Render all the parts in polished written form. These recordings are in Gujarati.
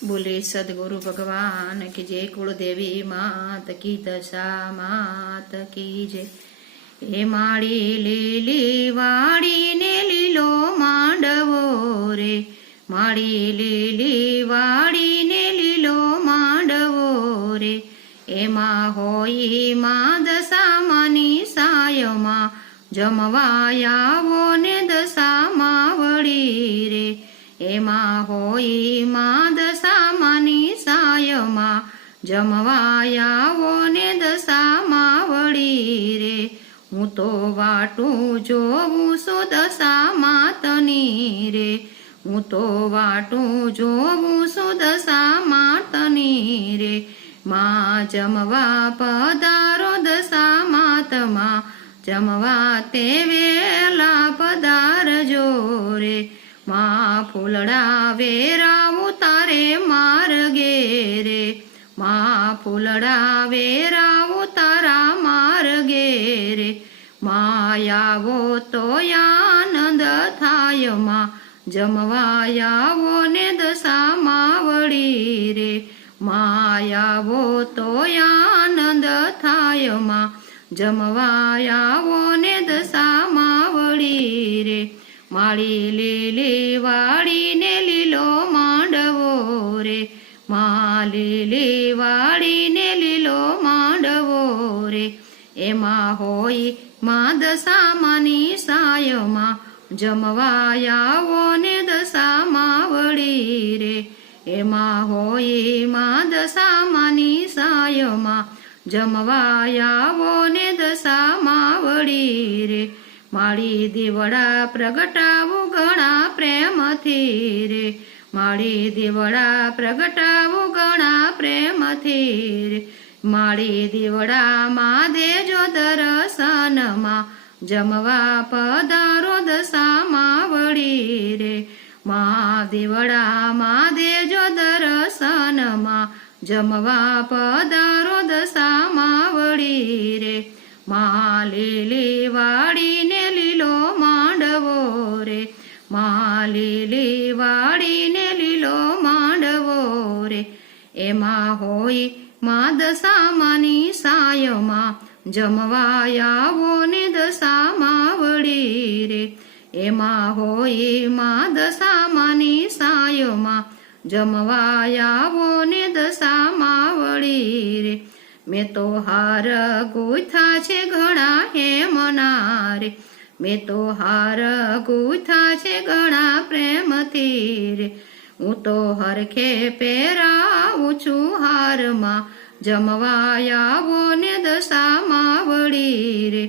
बोले सदगुरु भगवान की जय। कुलदेवी मात की दशा मात की जय। हे माड़ी લીલી વાડીને લીલો માંડવો રે, માડી લીલી વાડીને લીલો માંડવો રે, એમાં હોઈ મા દશામાની સાયમાં જમવાયાવો ને દશામાં વળી રે, એમાં હોઈ મા દશામાની સાયમાં જમવાયાવો ને દશામાં વળી રે, હું તો વાટું જોવું છું દશા માતની રે, હું તો વાટું જોવું છું દશા માતની રે, માં જમવા પધારો દશા માતમાં જમવા તે વેલા પધારજો રે, માં ફૂલડા વેરાવું તારે માર્ગે રે, માં ફૂલડા વેરાવું તારા માર્ગે રે, માયાવો તો આનંદ થાય માં જમવાયાવો ને દશામાં વળી રે, માયાવો તો આનંદ થાય માં જમવાયાવો ને દશામાં વળી રે, માળી લીલી વાડીને લીલો માંડવો રે, માં લીલી વાડીને લીલો માંડવો રે, એમાં હોઈ મા દશામાની સાયમાં જમવાયાવો ને દશામાં વળી રે, એમાં હોઈ મા દશામાની સાયમાં જમવાયાવો ને દશામાં વળી રે, માળી દીવડા પ્રગટાવું ઘણા પ્રેમથી રે, માળી દીવડા પ્રગટાવું ઘણા પ્રેમથી રે, માળી દીવડામાં દેજો દર્શનમાં જમવા પધારો દશામાં વળી રે, મા દીવડામાં દેજો દર્શનમાં જમવા પધારો દશામાં વળી રે, માં લીલી વાડીને લીલો માંડવો રે, માં લીલી વાડીને લીલો માંડવો રે, એમાં હોઈ મા દશામાની સાયમાં જમવાયાવો ને દશામાં વળી રે, એમાં હોઈ મા દશામાની સાયમાં જમવાયાવો ને દશામાં વળી રે, મેં તો હાર ગૂંથા છે ઘણા હેમના રે, મેં તો હાર ગૂંથા છે ઘણા પ્રેમથી રે, હું તો હરખે પહેરાવું છું હારમાં જમવાયાવો ને દશામાં વળી રે,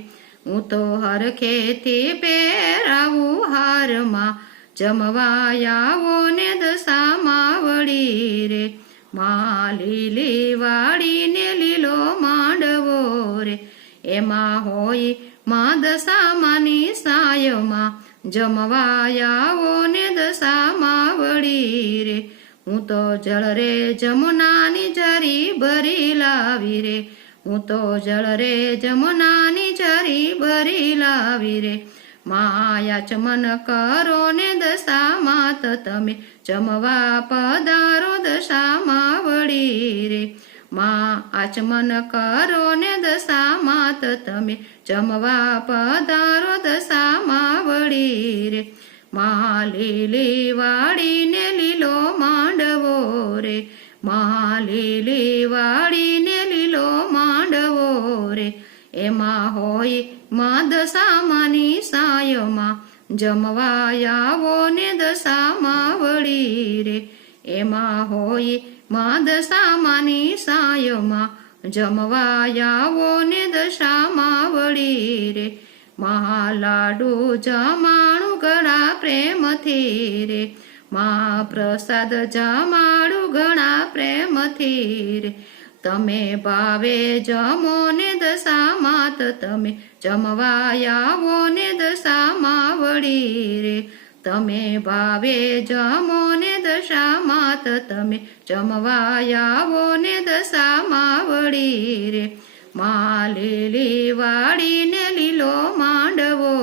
હું તો હરખેથી પહેરાવું હારમાં જમવાયાવો ને દશામાં વળી રે, માં લીલી વાડીને લીલો માંડવો રે, એમાં હોઈ મા દશામાની સાયમાં જમવાયાવો ને દશામાં વળી રે, હું તો જળ રે જમુનાની જરી ભરી લાવી રે, હું તો જળ રે જમુનાની જરી ભરી લાવી રે, માયાચમન કરો ને દશામાત તમે જમવા પધારો દશામાં વળી રે, માં આચમન કરો ને દશામાત તમે જમવા પધારો દશામાં વળી રે, માં લીલી વાડીને લીલો માંડવો રે, માં લીલી વાડીને લીલો માંડવો રે, એમાં હોઈ મા દશામાની સાયમાં જમવાયાવો ને દશામાં વળી રે, એમાં હોઈ મા દશામાની સાયમાં જમવાયાવો ને દશામાં વળી રે, મહાલાડુ જમાણું ઘણા પ્રેમથી રે, મા પ્રસાદ જમાડું ઘણા પ્રેમથી રે, તમે ભાવે જમો ને દશામાત તમે જમવાયાવો ને દશામાં વળી રે, તમે ભાવે જમો ને દશામાત તમે જમવાયાવો ને દશામાં વળી રે, માં લીલી વાડીને લીલો માંડવો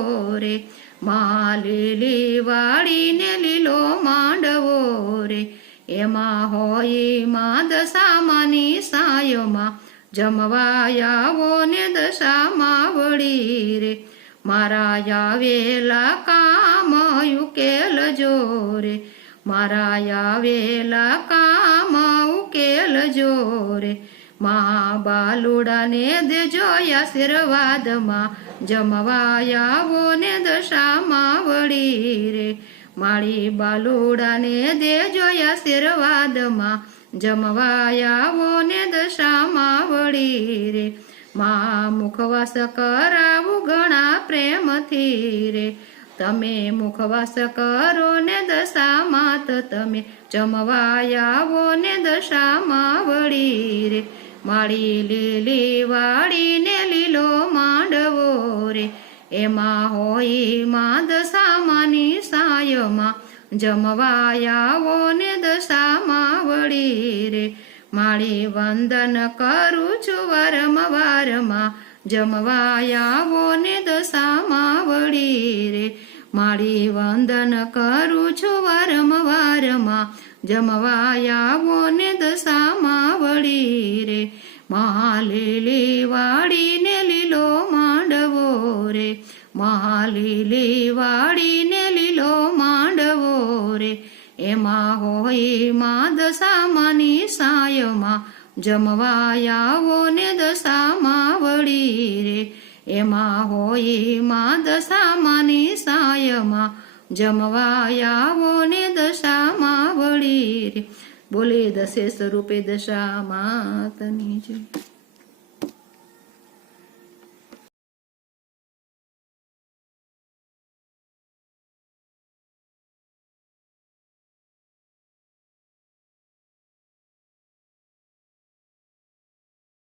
રે, માં લીલી વાડીને લીલો માંડવો રે, એમાં હોય માં દશામાની સાયમાં જમવા આવો ને દશામાં વળી રે મારા આવેલા કામ ઉકેલજો રે મારા આવેલા કામ ઉકેલજો રે મા બાલુડાને દેજો આશીર્વાદમાં જમવા આવો ને દશામાં વળી રે મારી બાલુડાને દેજો આશીર્વાદમાં જમવા આવો ને દશામાં વળી રે મા મુખવાસ કરાવું ઘણા પ્રેમથી રે તમે મુખવાસ કરો ને દશામાં તો તમે જમવા આવો ને દશામાં વળી રે માળી લીલી વાડીને લીલો માંડવો રે એમાં હોય માં દશામાની સાયમાં જમવા આવો ને દશામાં વળી રે માળી વંદન કરું છું વારંવારમાં જમવા આવો ને દશામાં વળી રે માળી વંદન કરું છું વારંવારમાં જમવા આવો ને દશામાં વળી રે મહાલીલી વાડીને લીલો માંડવો રે મહાલીલી વાડીને લીલો માંડવો રે એમાં હોય માં દશામાની સાયમાં જમવા આવો ને દશામાં વળી રે એમાં હોય માં દશામાની સાયમાં જમવા આવો ને દશામાં વળી રે બોલે દશે સ્વરૂપે દશા માતની જય.